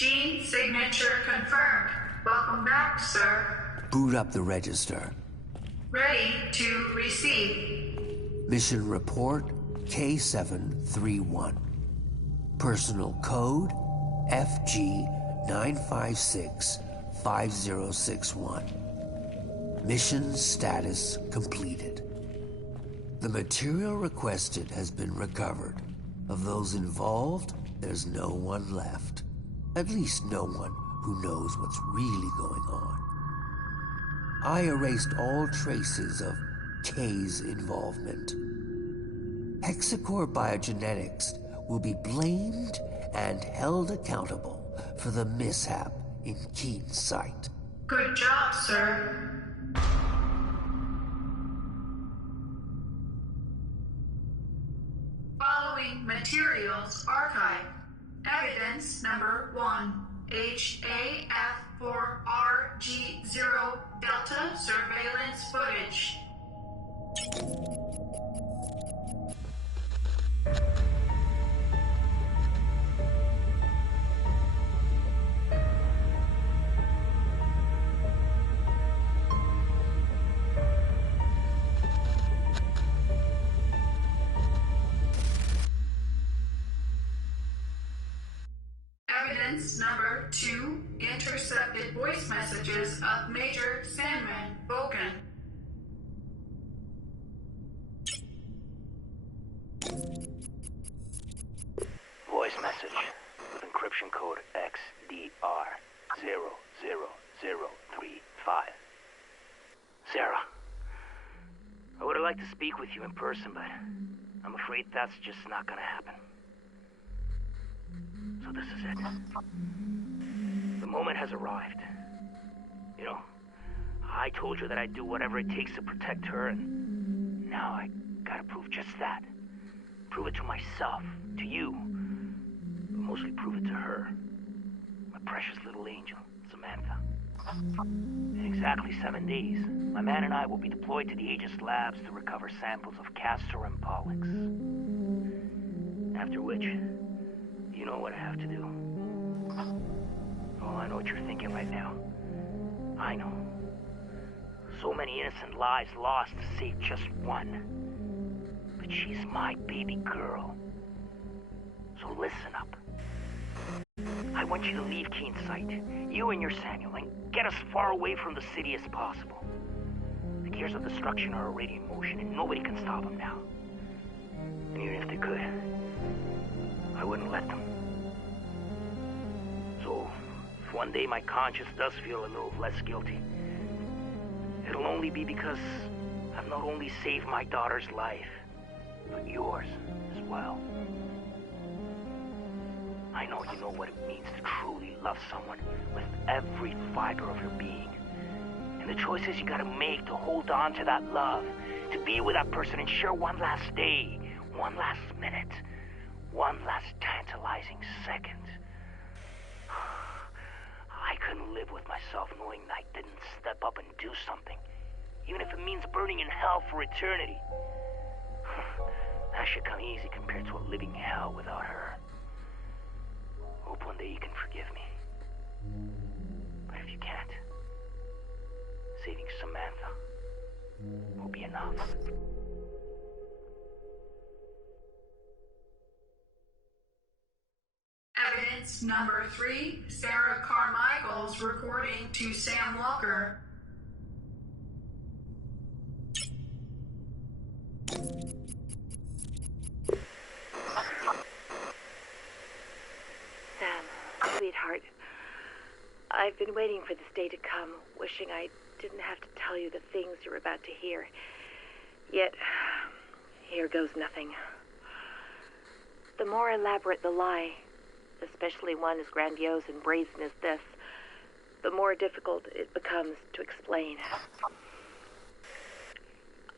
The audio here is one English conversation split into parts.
Gene signature confirmed. Welcome back, sir. Boot up the register. Ready to receive. Mission report K731. Personal code FG9565061. Mission status completed. The material requested has been recovered. Of those involved, there's no one left. At least no one who knows what's really going on. I erased all traces of K's involvement. Hexacore Biogenetics will be blamed and held accountable for the mishap in Keen's site. Good job, sir. Following materials archive. Evidence number 1. HAF4RG0 Delta surveillance footage. Evidence number 2, intercepted voice messages of Major Sandman Bogan. Voice message with encryption code XDR00035. Sarah, I would have liked to speak with you in person, but I'm afraid that's just not gonna happen. So this is it. The moment has arrived. You know, I told you that I'd do whatever it takes to protect her, and now I gotta prove just that. Prove it to myself, to you, but mostly prove it to her. My precious little angel, Samantha. In exactly 7 days, my man and I will be deployed to the Aegis Labs to recover samples of Castor and Pollux. After which, you know what I have to do. Oh, I know what you're thinking right now. I know. So many innocent lives lost to save just one. But she's my baby girl. So listen up. I want you to leave Keen's site, you and your Samuel, and get as far away from the city as possible. The gears of destruction are already in motion, and nobody can stop them now. And even if they could, I wouldn't let them. So, if one day my conscience does feel a little less guilty, it'll only be because I've not only saved my daughter's life, but yours as well. I know you know what it means to truly love someone with every fiber of your being. And the choices you gotta make to hold on to that love, to be with that person and share one last day, one last minute, one last tantalizing second. I couldn't live with myself knowing that I didn't step up and do something, even if it means burning in hell for eternity. That should come easy compared to a living hell without her. Hope one day you can forgive me. But if you can't, saving Samantha will be enough. Evidence number 3, Sarah Carmichael's recording to Sam Walker. Sam, sweetheart, I've been waiting for this day to come, wishing I didn't have to tell you the things you're about to hear. Yet, here goes nothing. The more elaborate the lie, especially one as grandiose and brazen as this, the more difficult it becomes to explain.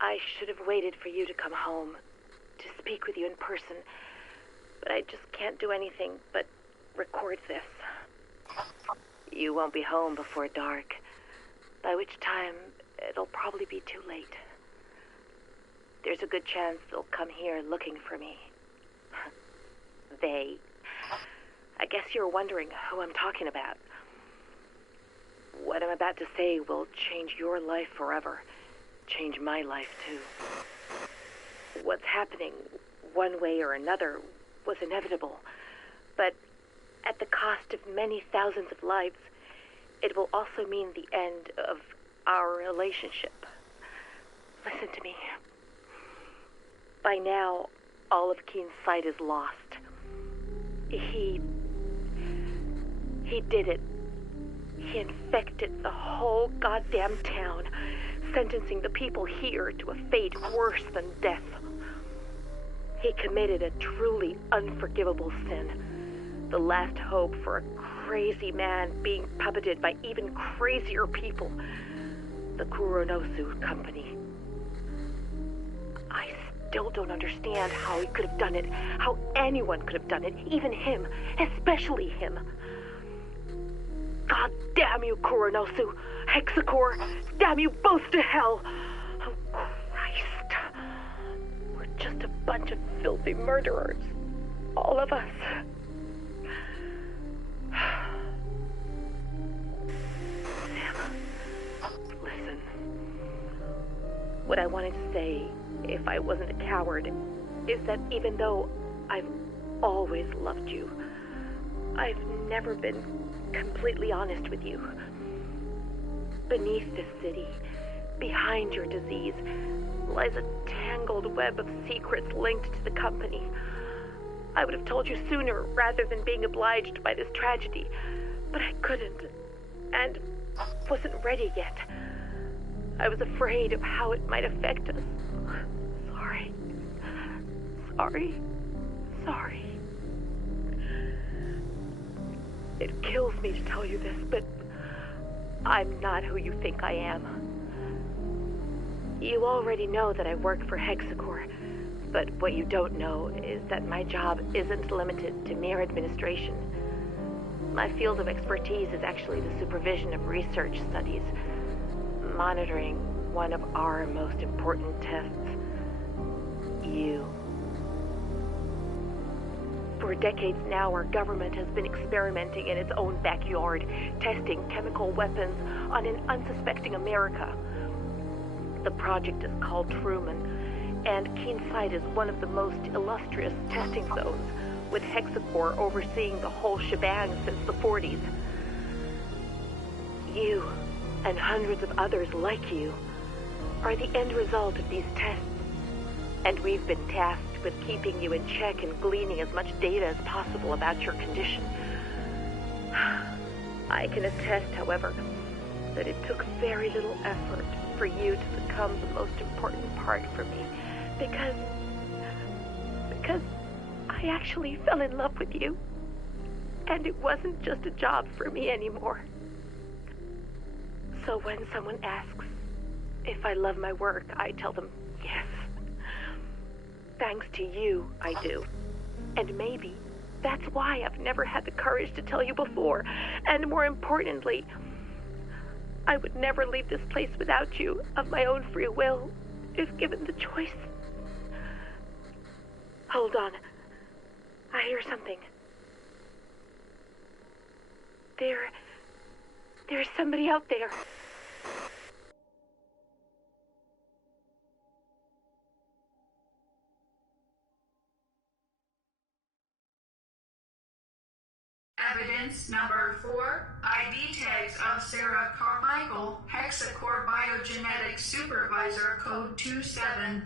I should have waited for you to come home, to speak with you in person, but I just can't do anything but record this. You won't be home before dark, by which time it'll probably be too late. There's a good chance they'll come here looking for me. They. I guess you're wondering who I'm talking about. What I'm about to say will change your life forever. Change my life, too. What's happening, one way or another, was inevitable. But at the cost of many thousands of lives, it will also mean the end of our relationship. Listen to me. By now, all of Keen's sight is lost. He did it. He infected the whole goddamn town, sentencing the people here to a fate worse than death. He committed a truly unforgivable sin. The last hope for a crazy man being puppeted by even crazier people. The Kuronosu Company. I still don't understand how he could have done it, how anyone could have done it, even him, especially him. God damn you, Kuronosu, Hexacore, damn you both to hell. Oh, Christ. We're just a bunch of filthy murderers, all of us. Sam, listen. What I wanted to say, if I wasn't a coward, is that even though I've always loved you, I've never been completely honest with you. Beneath this city, behind your disease, lies a tangled web of secrets linked to the company. I would have told you sooner rather than being obliged by this tragedy, but I couldn't, and wasn't ready yet. I was afraid of how it might affect us. Sorry. It kills me to tell you this, but I'm not who you think I am. You already know that I work for Hexacore, but what you don't know is that my job isn't limited to mere administration. My field of expertise is actually the supervision of research studies, monitoring one of our most important tests, you. For decades now, our government has been experimenting in its own backyard, testing chemical weapons on an unsuspecting America. The project is called Truman, and Keen Sight is one of the most illustrious testing zones, with Hexacore overseeing the whole shebang since the 40s. You, and hundreds of others like you, are the end result of these tests, and we've been tasked with keeping you in check and gleaning as much data as possible about your condition. I can attest, however, that it took very little effort for you to become the most important part for me, because I actually fell in love with you, and it wasn't just a job for me anymore. So when someone asks if I love my work, I tell them yes. Thanks to you, I do. And maybe that's why I've never had the courage to tell you before. And more importantly, I would never leave this place without you, of my own free will, if given the choice. Hold on. I hear something. There's somebody out there. Evidence number 4, ID tags of Sarah Carmichael, Hexacore Biogenetics Supervisor, Code 27.